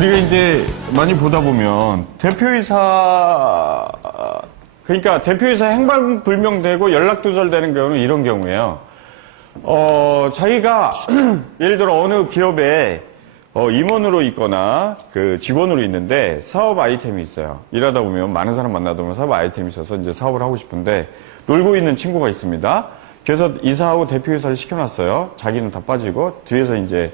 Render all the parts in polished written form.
우리가 이제 많이 보다 보면 대표이사, 그러니까 대표이사 행방불명되고 연락두절되는 경우는 이런 경우예요. 자기가 예를 들어 어느 기업에 임원으로 있거나 그 직원으로 있는데 사업 아이템이 있어요. 일하다 보면 많은 사람 만나다 보면 사업 아이템이 있어서 이제 사업을 하고 싶은데 놀고 있는 친구가 있습니다. 그래서 이사하고 대표이사를 시켜놨어요. 자기는 다 빠지고 뒤에서 이제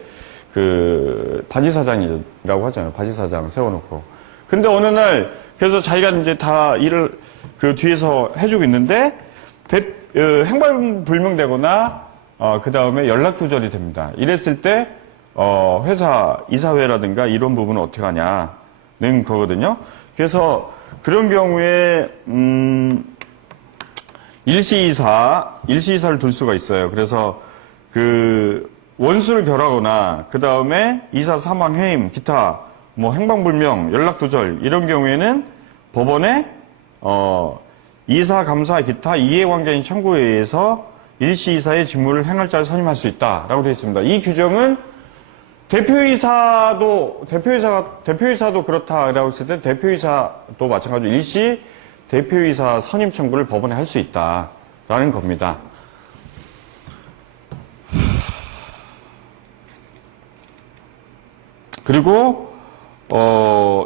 그 바지사장이라고 하잖아요. 바지사장 세워놓고. 근데 어느 날 그래서 자기가 이제 다 일을 그 뒤에서 해주고 있는데 행방불명되거나 그 다음에 연락두절이 됩니다. 이랬을 때 회사 이사회라든가 이런 부분은 어떻게 하냐는 거거든요. 그래서 그런 경우에 일시이사를 둘 수가 있어요. 그래서 그 원수를 결하거나 그 다음에 이사 사망, 해임, 기타 뭐 행방불명, 연락두절 이런 경우에는 법원에 이사, 감사, 기타 이해관계인 청구에 의해서 일시이사의 직무를 행할 자를 선임할 수 있다라고 되어 있습니다. 이 규정은 대표이사도 그렇다라고 했을 때 대표이사도 마찬가지로 일시 대표이사 선임 청구를 법원에 할 수 있다라는 겁니다. 그리고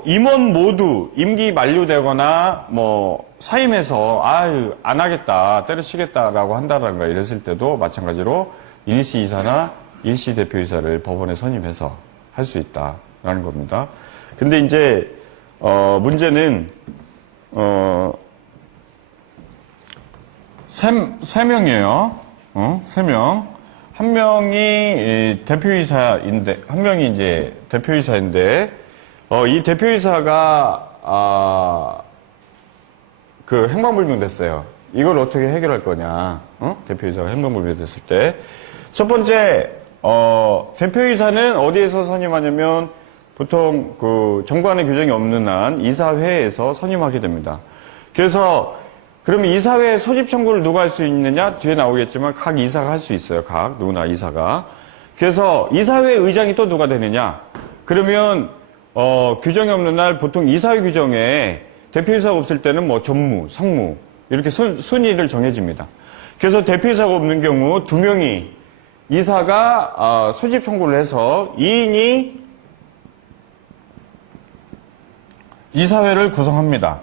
임원 모두 임기 만료되거나 뭐 사임해서 안 하겠다 때려치겠다라고 한다든가 이랬을 때도 마찬가지로 일시이사나 일시 대표이사를 법원에 선임해서 할 수 있다라는 겁니다. 근데 이제 문제는 세 명이에요. 세 명. 한 명이 대표이사인데, 한 명이 이제 대표이사인데, 이 대표이사가, 그 행방불명 됐어요. 이걸 어떻게 해결할 거냐, 대표이사가 행방불명 됐을 때. 첫 번째, 대표이사는 어디에서 선임하냐면, 보통 그 정관의 규정이 없는 한 이사회에서 선임하게 됩니다. 그래서 그러면 이사회 소집 청구를 누가 할 수 있느냐? 뒤에 나오겠지만 각 이사가 할 수 있어요. 누구나 이사가. 그래서 이사회 의장이 또 누가 되느냐? 그러면 규정이 없는 날 보통 이사회 규정에 대표이사가 없을 때는 뭐 전무, 상무 이렇게 순위를 정해집니다. 그래서 대표이사가 없는 경우 두 명이 이사가 소집 청구를 해서 2인이 이사회를 구성합니다.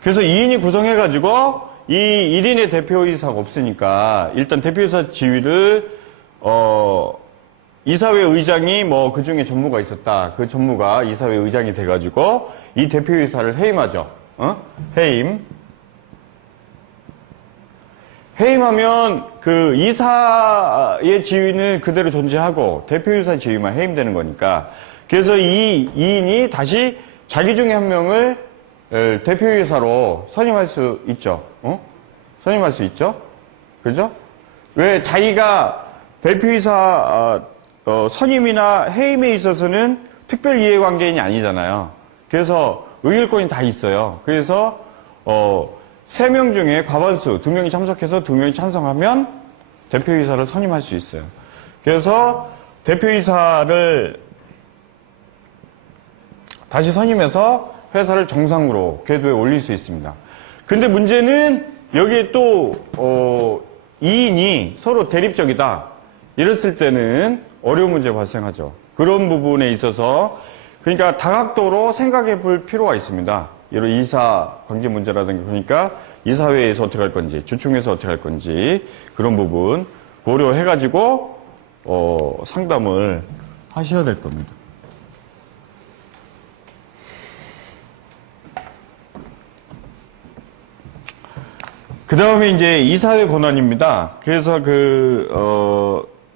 그래서 2인이 구성해가지고 이 1인의 대표이사가 없으니까 일단 대표이사 지위를 이사회 의장이 뭐 그 중에 전무가 있었다. 그 전무가 이사회 의장이 돼가지고 이 대표이사를 해임하죠. 해임하면 그 이사의 지위는 그대로 존재하고 대표이사 지위만 해임되는 거니까 그래서 이 2인이 다시 자기 중에 한 명을 대표이사로 선임할 수 있죠. 선임할 수 있죠. 그죠? 왜 자기가 대표이사 선임이나 해임에 있어서는 특별 이해관계인이 아니잖아요. 그래서 의결권이 다 있어요. 그래서 3명 중에 과반수 2명이 참석해서 2명이 찬성하면 대표이사를 선임할 수 있어요. 그래서 대표이사를 다시 선임해서 회사를 정상으로 궤도에 올릴 수 있습니다. 근데 문제는 여기에 또 2인이 서로 대립적이다. 이랬을 때는 어려운 문제가 발생하죠. 그런 부분에 있어서 그러니까 다각도로 생각해 볼 필요가 있습니다. 이런 이사 관계 문제라든가 그러니까 이사회에서 어떻게 할 건지 주총에서 어떻게 할 건지 그런 부분 고려해가지고 상담을 하셔야 될 겁니다. 그 다음에 이제 이사회 권한입니다. 그래서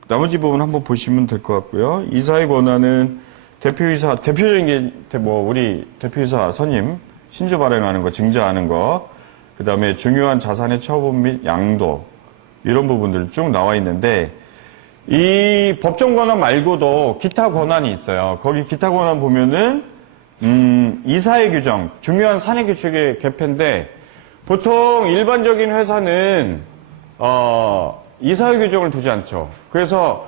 나머지 부분 한번 보시면 될 것 같고요. 이사회 권한은 대표적인 게 우리 대표이사 선임, 신주 발행하는 거, 증자하는 거, 그 다음에 중요한 자산의 처분 및 양도, 이런 부분들 쭉 나와 있는데, 이 법정 권한 말고도 기타 권한이 있어요. 거기 기타 권한 보면은, 이사회 규정, 중요한 사내 규칙의 개편인데, 보통 일반적인 회사는 이사회 규정을 두지 않죠. 그래서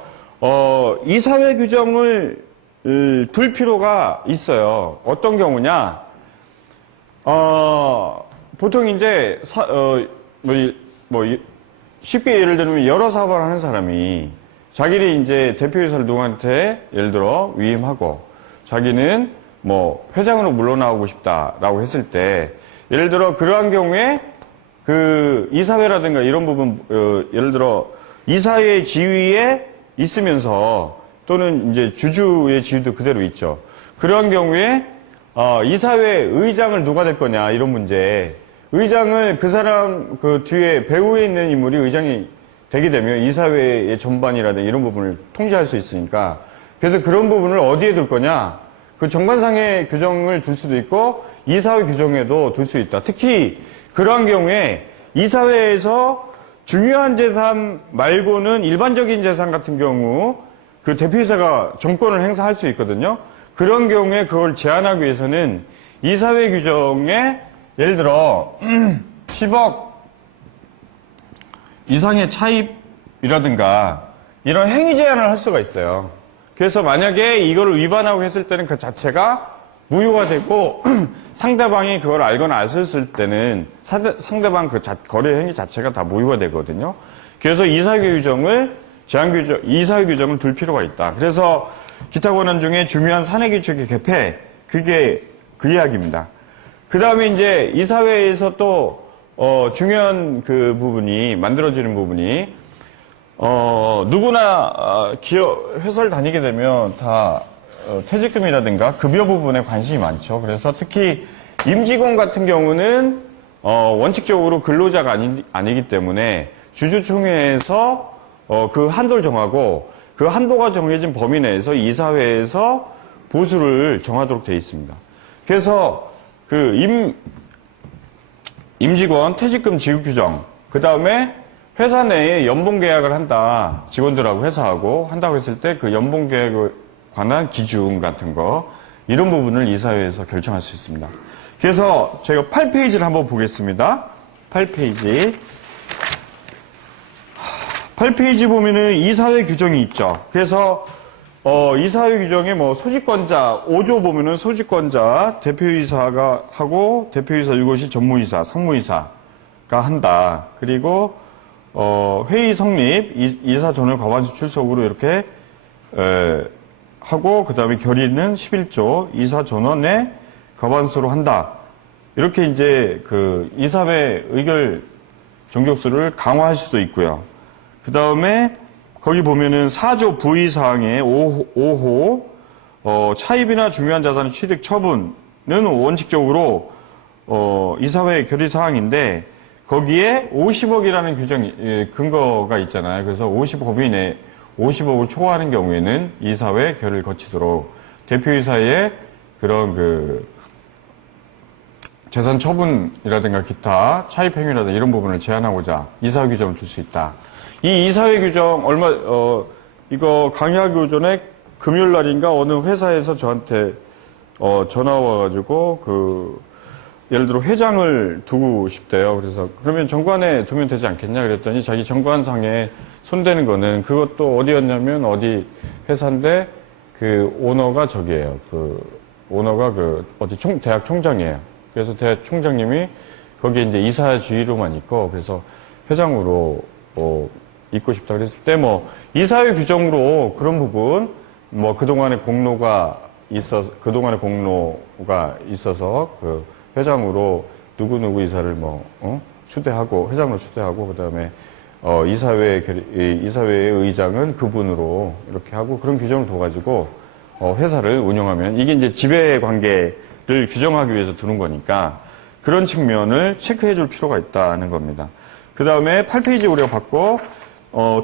이사회 규정을 둘 필요가 있어요. 어떤 경우냐? 보통 이제 쉽게 예를 들면 여러 사업을 하는 사람이 자기를 이제 대표이사를 누구한테 예를 들어 위임하고 자기는 뭐 회장으로 물러나오고 싶다라고 했을 때 예를 들어 그러한 경우에 그 이사회라든가 이런 부분 예를 들어 이사회의 지위에 있으면서 또는 이제 주주의 지위도 그대로 있죠. 그러한 경우에 이사회 의장을 누가 될 거냐 이런 문제. 의장을 그 사람 그 뒤에 배후에 있는 인물이 의장이 되게 되면 이사회의 전반이라든가 이런 부분을 통제할 수 있으니까 그래서 그런 부분을 어디에 둘 거냐 그 정관상의 규정을 둘 수도 있고 이사회 규정에도 둘 수 있다. 특히 그러한 경우에 이사회에서 중요한 재산 말고는 일반적인 재산 같은 경우 그 대표이사가 정권을 행사할 수 있거든요. 그런 경우에 그걸 제한하기 위해서는 이사회 규정에 예를 들어 10억 이상의 차입이라든가 이런 행위 제한을 할 수가 있어요. 그래서 만약에 이걸 위반하고 했을 때는 그 자체가 무효가 되고 상대방이 그걸 알거나 알았을 때는 상대방 그 거래 행위 자체가 다 무효가 되거든요. 그래서 이사회 규정을 이사회 규정을 둘 필요가 있다. 그래서 기타 권한 중에 중요한 사내 규칙의 개폐 그게 그 이야기입니다. 그 다음에 이제 이사회에서 또 중요한 그 부분이 만들어지는 부분이 누구나 회사를 다니게 되면 다 퇴직금이라든가 급여 부분에 관심이 많죠. 그래서 특히 임직원 같은 경우는 원칙적으로 근로자가 아니기 때문에 주주총회에서 그 한도를 정하고 그 한도가 정해진 범위 내에서 이사회에서 보수를 정하도록 되어 있습니다. 그래서 그 임직원 퇴직금 지급 규정, 그 다음에 회사 내에 연봉 계약을 한다. 직원들하고 회사하고 한다고 했을 때 그 연봉 계약에 관한 기준 같은 거 이런 부분을 이사회에서 결정할 수 있습니다. 그래서 제가 8페이지를 한번 보겠습니다. 8페이지. 8페이지 보면은 이사회 규정이 있죠. 그래서 이사회 규정에 뭐 소집권자 5조 보면은 소집권자 대표이사가 하고 대표이사 유고시 전무이사, 상무이사가 한다. 그리고 회의 성립, 이사 전월 과반수 출석으로 이렇게 하고 그 다음에 결의는 11조 이사 전원의 과반수로 한다. 이렇게 이제 그 이사회 의결 정격수를 강화할 수도 있고요. 그 다음에 거기 보면은 4조 부의사항의 5호 차입이나 중요한 자산의 취득 처분은 원칙적으로 이사회 결의사항인데 거기에 50억이라는 규정이 근거가 있잖아요. 그래서 50억 범위 내 50억을 초과하는 경우에는 이사회 결의를 거치도록 대표이사의 그런 그 재산 처분이라든가 기타 차입 행위라든가 이런 부분을 제한하고자 이사회 규정을 줄 수 있다. 이 이사회 규정 이거 강의하기 오전에 금요일 날인가 어느 회사에서 저한테 전화 와가지고 예를 들어 회장을 두고 싶대요. 그래서 그러면 정관에 두면 되지 않겠냐 그랬더니 자기 정관상에 손대는 거는 그것도 어디였냐면 어디 회사인데 그 오너가 저기예요. 그 오너가 어디 대학 총장이에요. 그래서 대학 총장님이 거기에 이제 이사 지위로만 있고 그래서 회장으로 있고 싶다 그랬을 때 뭐 이사회 규정으로 그런 부분 뭐 그동안의 공로가 있어서 그 회장으로 누구누구 이사를 추대하고 회장으로 추대하고 그다음에 이사회의 의장은 그분으로 이렇게 하고 그런 규정을 둬가지고 회사를 운영하면 이게 이제 지배 관계를 규정하기 위해서 두는 거니까 그런 측면을 체크해 줄 필요가 있다는 겁니다. 그 다음에 8페이지 우리가 봤고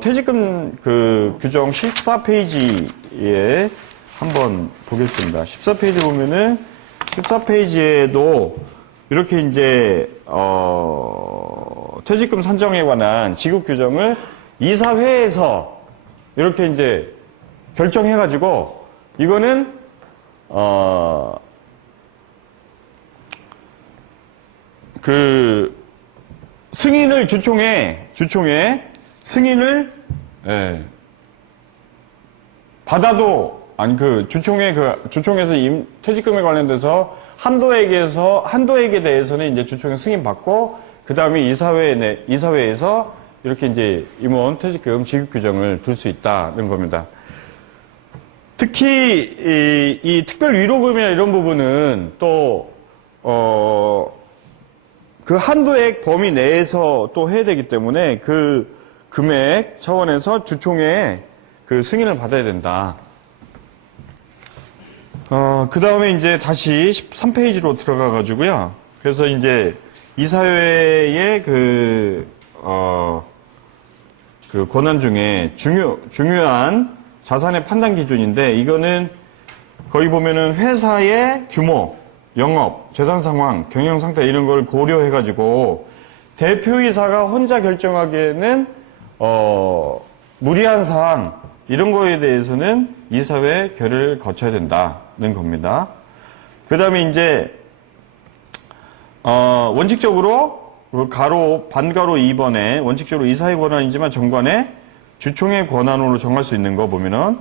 퇴직금 그 규정 14페이지에 한번 보겠습니다. 14페이지 보면은 14페이지에도 이렇게 이제 퇴직금 산정에 관한 지급 규정을 이사회에서 이렇게 이제 결정해가지고 이거는 그 승인을 주총에 승인을 받아도 주총에서 퇴직금에 관련돼서 한도액에 대해서는 이제 주총에 승인받고, 그 다음에 이사회에서 이렇게 이제 임원 퇴직금 지급 규정을 둘 수 있다는 겁니다. 특히, 이 특별 위로금이나 이런 부분은 또, 그 한도액 범위 내에서 또 해야 되기 때문에 그 금액 차원에서 주총에 그 승인을 받아야 된다. 그 다음에 이제 다시 13페이지로 들어가가지고요. 그래서 이제 이사회의 그 권한 중에 중요한 자산의 판단 기준인데, 이거는 거기 보면은 회사의 규모, 영업, 재산 상황, 경영 상태 이런 걸 고려해가지고 대표이사가 혼자 결정하기에는 무리한 사항 이런 거에 대해서는 이사회 결의를 거쳐야 된다는 겁니다. 그 다음에 이제 원칙적으로 반가로 2번에 원칙적으로 이사회 권한이지만 정관에 주총의 권한으로 정할 수 있는 거 보면은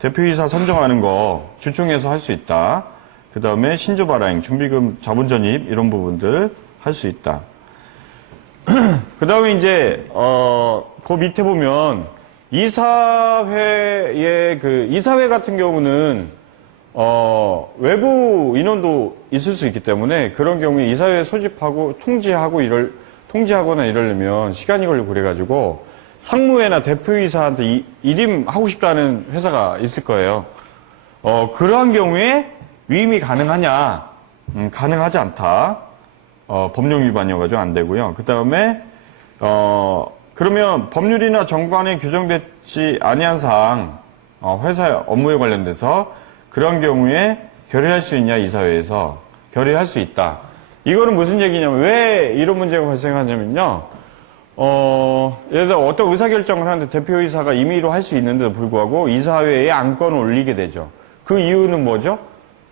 대표이사 선정하는 거 주총에서 할 수 있다. 그 다음에 신조 발행, 준비금, 자본 전입 이런 부분들 할 수 있다. 그 다음에 이제 그 밑에 보면 이사회 같은 경우는 외부 인원도 있을 수 있기 때문에 그런 경우에 이사회 소집하고 통지하거나 이러려면 시간이 걸리고 그래가지고 상무회나 대표이사한테 일임하고 싶다는 회사가 있을 거예요. 그러한 경우에 위임이 가능하냐? 가능하지 않다. 법령 위반이어가지고 안 되고요. 그 다음에 그러면 법률이나 정관에 규정되지 아니한 사항, 회사 업무에 관련돼서 그런 경우에 결의할 수 있냐, 이사회에서. 결의할 수 있다. 이거는 무슨 얘기냐면, 왜 이런 문제가 발생하냐면요. 예를 들어 어떤 의사결정을 하는데 대표이사가 임의로 할 수 있는데도 불구하고 이사회에 안건을 올리게 되죠. 그 이유는 뭐죠?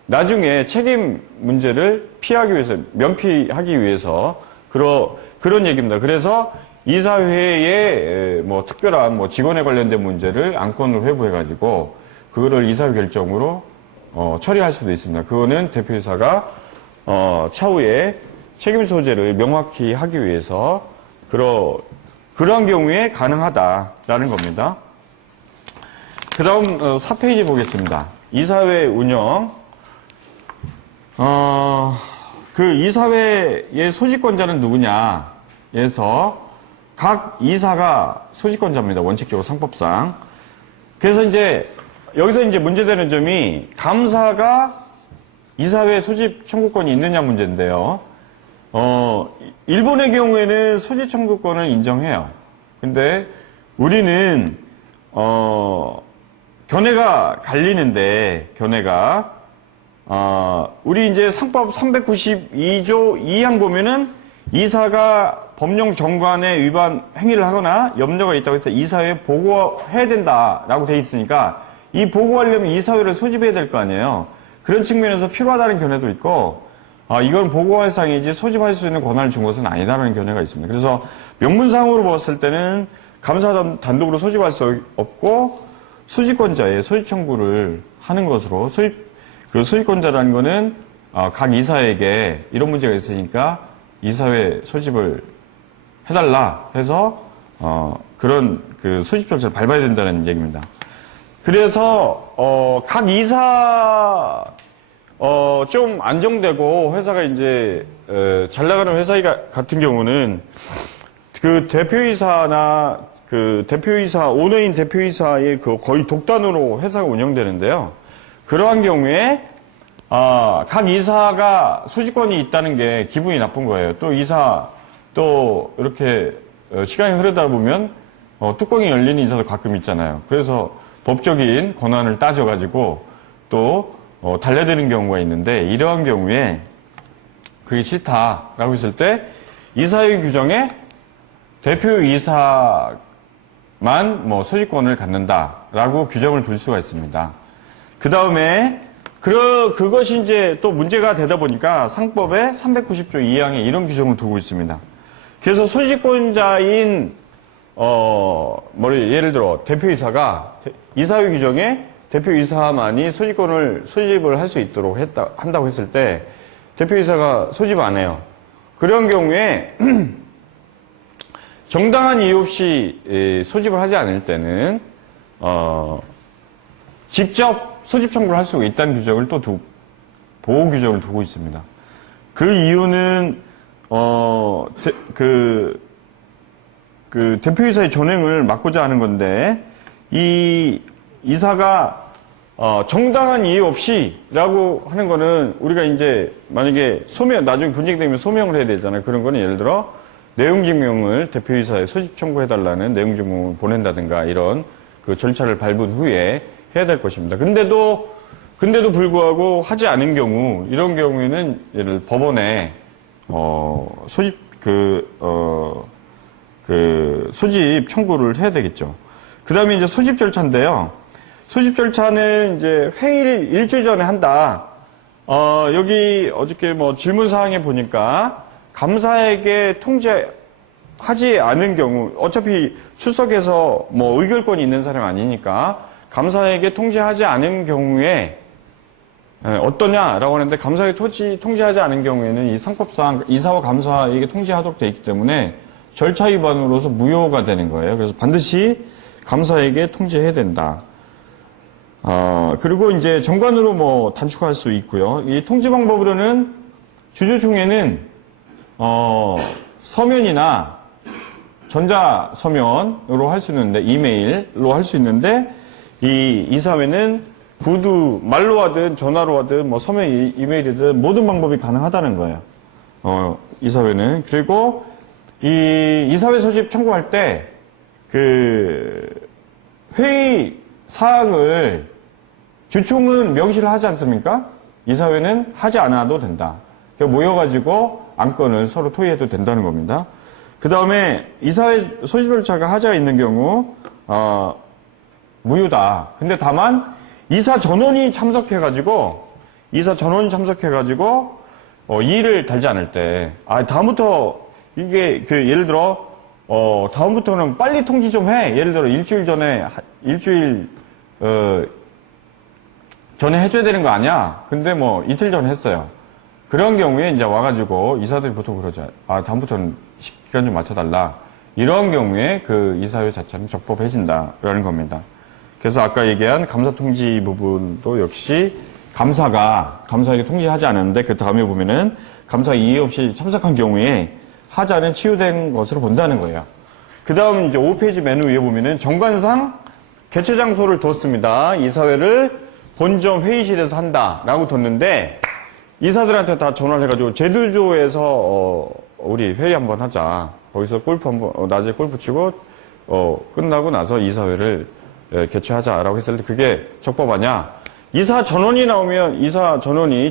나중에 책임 문제를 피하기 위해서, 면피하기 위해서, 그런 얘기입니다. 그래서 이사회의 뭐 특별한 뭐 직원에 관련된 문제를 안건으로 회부해가지고, 그거를 이사회 결정으로, 처리할 수도 있습니다. 그거는 대표이사가, 차후에 책임 소재를 명확히 하기 위해서, 그러한 경우에 가능하다라는 겁니다. 그 다음 4페이지 보겠습니다. 이사회 운영. 그 이사회의 소집권자는 누구냐? 에서 각 이사가 소집권자입니다. 원칙적으로 상법상. 그래서 여기서 문제되는 점이 감사가 이사회 소집 청구권이 있느냐 문제인데요. 일본의 경우에는 소집 청구권을 인정해요. 근데 우리는 견해가 갈리는데, 우리 상법 392조 2항 보면은 이사가 법령 정관에 위반 행위를 하거나 염려가 있다고 해서 이사회에 보고해야 된다라고 돼 있으니까 이 보고하려면 이사회를 소집해야 될 거 아니에요. 그런 측면에서 필요하다는 견해도 있고, 이건 보고할 사항이지 소집할 수 있는 권한을 준 것은 아니다라는 견해가 있습니다. 그래서 명문상으로 봤을 때는 감사 단독으로 소집할 수 없고 소집권자의 소집 청구를 하는 것으로, 그 소집권자라는 거는 각 이사에게 이런 문제가 있으니까 이사회 소집을 해달라 해서 그런 그 소집 절차를 밟아야 된다는 얘기입니다. 그래서 각 이사 좀 안정되고 회사가 잘 나가는 회사 같은 경우는 그 대표이사나 오너인 대표이사의 거의 독단으로 회사가 운영되는데요. 그러한 경우에 각 이사가 소집권이 있다는 게 기분이 나쁜 거예요. 또 이렇게 시간이 흐르다 보면 뚜껑이 열리는 이사도 가끔 있잖아요. 그래서 법적인 권한을 따져가지고 또 달려드는 경우가 있는데, 이러한 경우에 그게 싫다라고 했을 때 이사회 규정에 대표이사만 소집권을 갖는다라고 규정을 둘 수가 있습니다. 그 다음에 그것이 또 문제가 되다 보니까 상법의 390조 2항에 이런 규정을 두고 있습니다. 그래서 소집권자인 예를 들어 대표이사가 이사회 규정에 대표이사만이 소집을 할 수 있도록 한다고 했을 때, 대표이사가 소집 안 해요. 그런 경우에, 정당한 이유 없이 소집을 하지 않을 때는, 직접 소집 청구를 할 수가 있다는 규정을 보호 규정을 두고 있습니다. 그 이유는, 대표이사의 전횡을 막고자 하는 건데, 이 이사가, 정당한 이유 없이라고 하는 거는, 우리가 이제, 만약에 나중에 분쟁이 되면 소명을 해야 되잖아요. 그런 거는 예를 들어, 내용증명을 대표이사에 소집 청구해달라는 내용증명을 보낸다든가, 이런 그 절차를 밟은 후에 해야 될 것입니다. 근데도 불구하고 하지 않은 경우, 이런 경우에는 예를 법원에, 소집 청구를 해야 되겠죠. 그 다음에 이제 소집 절차인데요. 소집 절차는 이제 회의를 일주일 전에 한다. 여기 어저께 뭐 질문사항에 보니까 감사에게 통지하지 않은 경우, 어차피 출석해서 뭐 의결권이 있는 사람이 아니니까 감사에게 통지하지 않은 경우에 어떠냐라고 하는데, 감사에게 통지하지 않은 경우에는 이 상법상 이사와 감사에게 통지하도록 되어 있기 때문에 절차 위반으로서 무효가 되는 거예요. 그래서 반드시 감사에게 통지해야 된다. 그리고 이제 정관으로 뭐 단축할 수 있고요. 이 통지 방법으로는 주주총회는 서면이나 전자 서면으로 할 수 있는데, 이메일로 할 수 있는데, 이 이사회는 구두 말로 하든 전화로 하든 뭐 서면 이메일이든 모든 방법이 가능하다는 거예요. 이사회는. 그리고 이 이사회 소집 청구할 때 회의 사항을 주총은 명시를 하지 않습니까? 이사회는 하지 않아도 된다. 모여가지고 안건을 서로 토의해도 된다는 겁니다. 그 다음에 이사회 소집 절차가 하자가 있는 경우 무효다. 근데 다만 이사 전원이 참석해가지고 이의를 달지 않을 때, 다음부터 이게 예를 들어 다음부터는 빨리 통지 좀 해. 예를 들어 일주일 전에 해줘야 되는 거 아니야? 근데 뭐 이틀 전에 했어요. 그런 경우에 이제 와가지고 이사들이 보통 그러죠. 다음부터는 시간 좀 맞춰달라. 이런 경우에 그 이사회 자체는 적법해진다라는 겁니다. 그래서 아까 얘기한 감사 통지 부분도 역시 감사에게 통지하지 않았는데, 그 다음에 보면은 감사 이의 없이 참석한 경우에 하자는 치유된 것으로 본다는 거예요. 그 다음 이제 5페이지 맨 위에 보면은 정관상 개최 장소를 뒀습니다. 이사회를 본점 회의실에서 한다라고 뒀는데, 이사들한테 다 전화를 해가지고 제주도에서 우리 회의 한번 하자. 거기서 낮에 골프 치고 끝나고 나서 이사회를 개최하자라고 했을 때 그게 적법하냐? 이사 전원이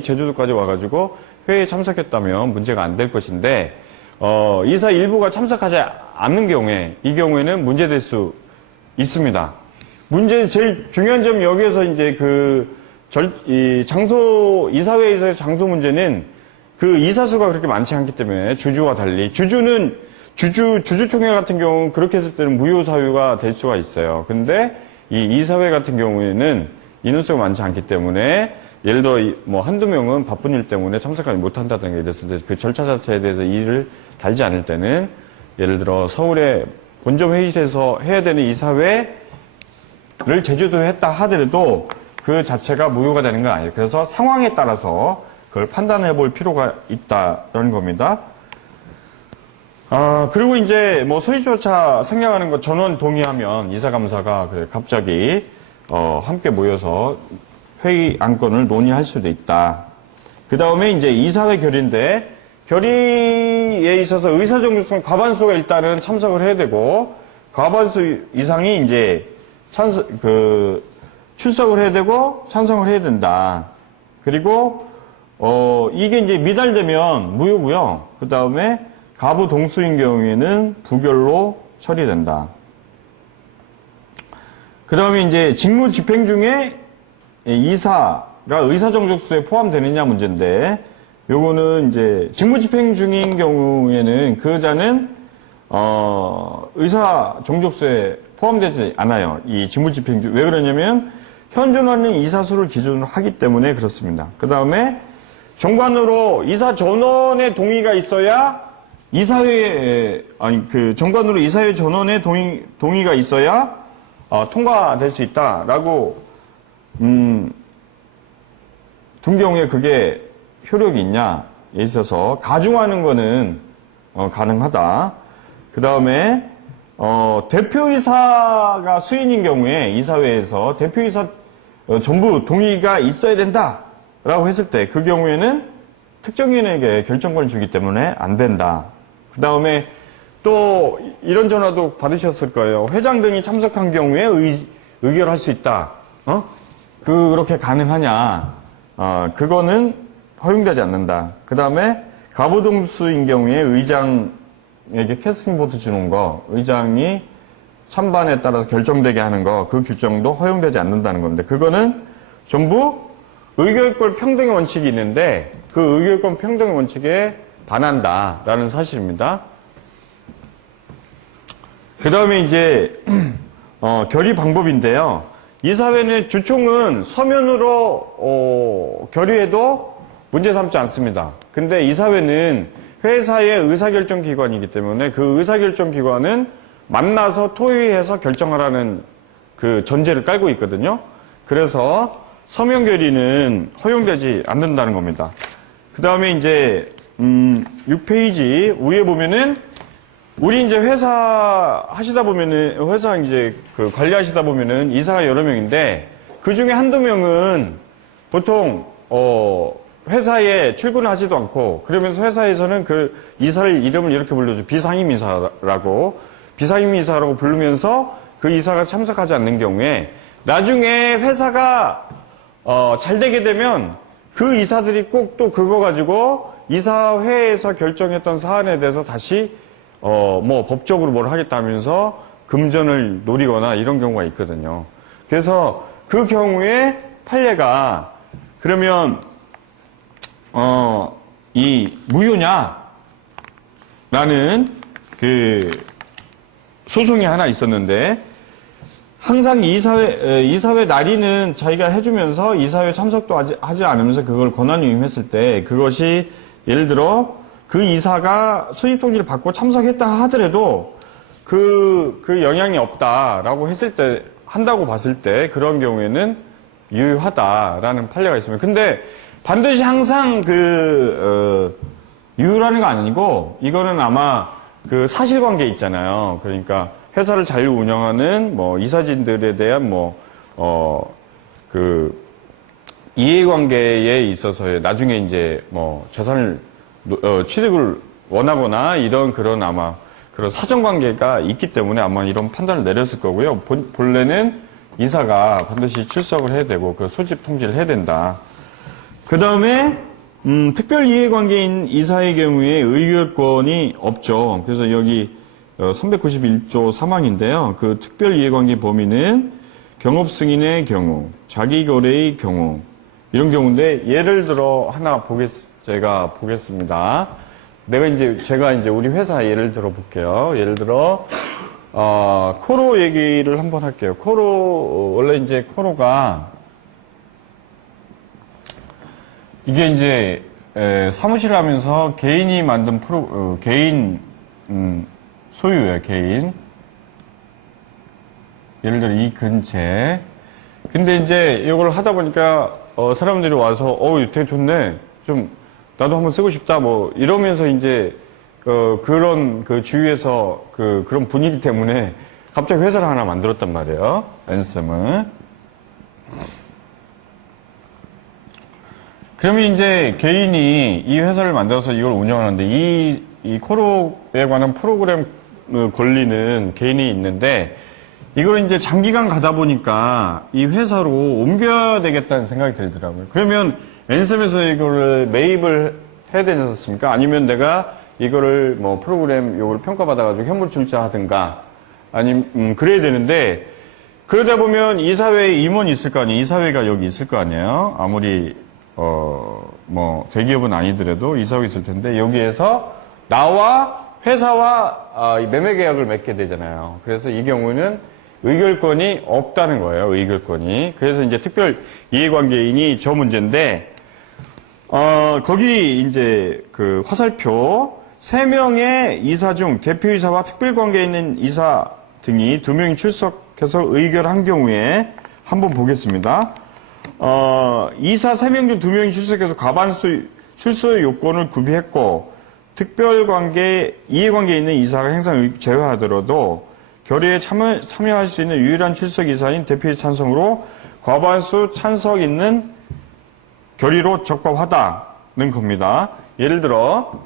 제주도까지 와가지고 회의에 참석했다면 문제가 안 될 것인데, 이사 일부가 참석하지 않는 경우에, 이 경우에는 문제될 수 있습니다. 제일 중요한 점이 여기에서 이제 이사회에서의 장소 문제는 그 이사수가 그렇게 많지 않기 때문에 주주와 달리, 주주총회 같은 경우는 그렇게 했을 때는 무효 사유가 될 수가 있어요. 근데 이 이사회 같은 경우에는 인원수가 많지 않기 때문에, 예를 들어 뭐 한두 명은 바쁜 일 때문에 참석하지 못한다든가 이랬을 때 그 절차 자체에 대해서 이의를 달지 않을 때는, 예를 들어 서울의 본점 회의실에서 해야 되는 이사회를 제주도에 했다 하더라도 그 자체가 무효가 되는 건 아니에요. 그래서 상황에 따라서 그걸 판단해 볼 필요가 있다는 겁니다. 그리고 이제 뭐 소집조차 생략하는 거 전원 동의하면 이사감사가 갑자기 함께 모여서 회의 안건을 논의할 수도 있다. 그 다음에 이제 이사회 결의인데, 결의에 있어서 의사정주성 과반수가 일단은 참석을 해야 되고, 과반수 이상이 이제 출석을 해야 되고 찬성을 해야 된다. 그리고 이게 이제 미달되면 무효고요. 그 다음에 가부 동수인 경우에는 부결로 처리된다. 그 다음에 이제 직무 집행 중에 이사가 의사정족수에 포함되느냐 문제인데, 요거는 이제 직무 집행 중인 경우에는 그 자는 의사정족수에 포함되지 않아요. 이 직무 집행 중. 왜 그러냐면 현존하는 이사수를 기준으로 하기 때문에 그렇습니다. 그 다음에 정관으로 이사 전원의 동의가 있어야 이사회 정관으로 이사회 전원의 동의가 있어야 통과될 수 있다라고 둔 경우에 그게 효력이 있냐에 있어서 가중하는 거는 가능하다. 그 다음에 대표이사가 수인인 경우에 이사회에서 대표이사 전부 동의가 있어야 된다라고 했을 때 그 경우에는 특정인에게 결정권을 주기 때문에 안 된다. 그 다음에 또 이런 전화도 받으셨을 거예요. 회장 등이 참석한 경우에 의결할 수 있다. 그렇게 가능하냐? 그거는 허용되지 않는다. 그 다음에 가부동수인 경우에 의장에게 캐스팅 보트 주는 거, 의장이 찬반에 따라서 결정되게 하는 거, 그 규정도 허용되지 않는다는 겁니다. 그거는 전부 의결권 평등의 원칙이 있는데 그 의결권 평등의 원칙에 반한다라는 사실입니다. 그 다음에 이제 결의 방법인데요. 이사회는 주총은 서면으로 결의해도 문제 삼지 않습니다. 근데 이사회는 회사의 의사결정기관이기 때문에 그 의사결정기관은 만나서 토의해서 결정하라는 그 전제를 깔고 있거든요. 그래서 서면 결의는 허용되지 않는다는 겁니다. 그 다음에 이제 6페이지 위에 보면은 우리 이제 회사 하시다 보면은 회사 이제 그 관리하시다 보면은 이사가 여러 명인데 그 중에 한두 명은 보통 회사에 출근하지도 않고 그러면서 회사에서는 그 이사를 이름을 이렇게 불러줘. 비상임이사라고 부르면서 그 이사가 참석하지 않는 경우에 나중에 회사가 잘 되게 되면 그 이사들이 꼭 또 그거 가지고 이사회에서 결정했던 사안에 대해서 다시 뭐 법적으로 뭘 하겠다 하면서 금전을 노리거나 이런 경우가 있거든요. 그래서 그 경우에 판례가 그러면 이 무효냐라는 그 소송이 하나 있었는데 항상 이사회 날이는 자기가 해주면서 이사회 참석도 하지 않으면서 그걸 권한 유임했을 때 그것이 예를 들어 그 이사가 수립통지를 받고 참석했다 하더라도 그 영향이 없다라고 했을 때, 한다고 봤을 때 그런 경우에는 유효하다라는 판례가 있습니다. 근데 반드시 항상 유효라는 거 아니고 이거는 아마 그 사실관계 있잖아요. 그러니까 회사를 잘 운영하는 뭐 이사진들에 대한 이해관계에 있어서 나중에 이제 뭐 재산을 취득을 원하거나 이런 그런 아마 그런 사정관계가 있기 때문에 아마 이런 판단을 내렸을 거고요. 본래는 이사가 반드시 출석을 해야 되고 그 소집 통지를 해야 된다. 그 다음에 특별 이해관계인 이사의 경우에 의결권이 없죠. 그래서 여기 391조 3항인데요. 그 특별 이해관계 범위는 경업승인의 경우, 자기거래의 경우 이런 경우인데 예를 들어 하나 제가 보겠습니다. 제가 이제 우리 회사 예를 들어 볼게요. 예를 들어 코로 얘기를 한번 할게요. 원래 이제 코로가 이게 이제 사무실을 하면서 개인이 만든 개인 소유예요, 개인. 예를 들어 이 근체. 근데 이제 이걸 하다 보니까 사람들이 와서 되게 좋네. 좀 나도 한번 쓰고 싶다. 뭐 이러면서 이제 그런 그 주위에서 그런 분위기 때문에 갑자기 회사를 하나 만들었단 말이에요. 앤썸은. 그러면 이제 개인이 이 회사를 만들어서 이걸 운영하는데 이 코로에 관한 프로그램 권리는 개인이 있는데 이걸 이제 장기간 가다 보니까 이 회사로 옮겨야 되겠다는 생각이 들더라고요. 그러면 앤썸에서 이거를 매입을 해야 되지 않습니까? 아니면 내가 이거를 뭐 프로그램 요거를 평가받아가지고 현물 출자하든가 아니면 그래야 되는데 그러다 보면 이사회에 임원이 있을 거 아니에요. 이사회가 여기 있을 거 아니에요. 아무리 뭐 대기업은 아니더라도 이사회 있을 텐데 여기에서 나와 회사와 매매 계약을 맺게 되잖아요. 그래서 이 경우는 의결권이 없다는 거예요. 의결권이. 그래서 이제 특별 이해관계인이 저 문제인데, 거기 이제 그 화살표 3명의 이사 중 대표이사와 특별관계에 있는 이사 등이 2명이 출석해서 의결한 경우에 한번 보겠습니다. 이사 3명 중 2명이 출석해서 과반수 출석 요건을 구비했고 특별관계, 이해관계에 있는 이사가 행사를 제외하더라도 결의에 참여할 수 있는 유일한 출석 이사인 대표이사 찬성으로 과반수 찬석 있는 결의로 적법하다는 겁니다. 예를 들어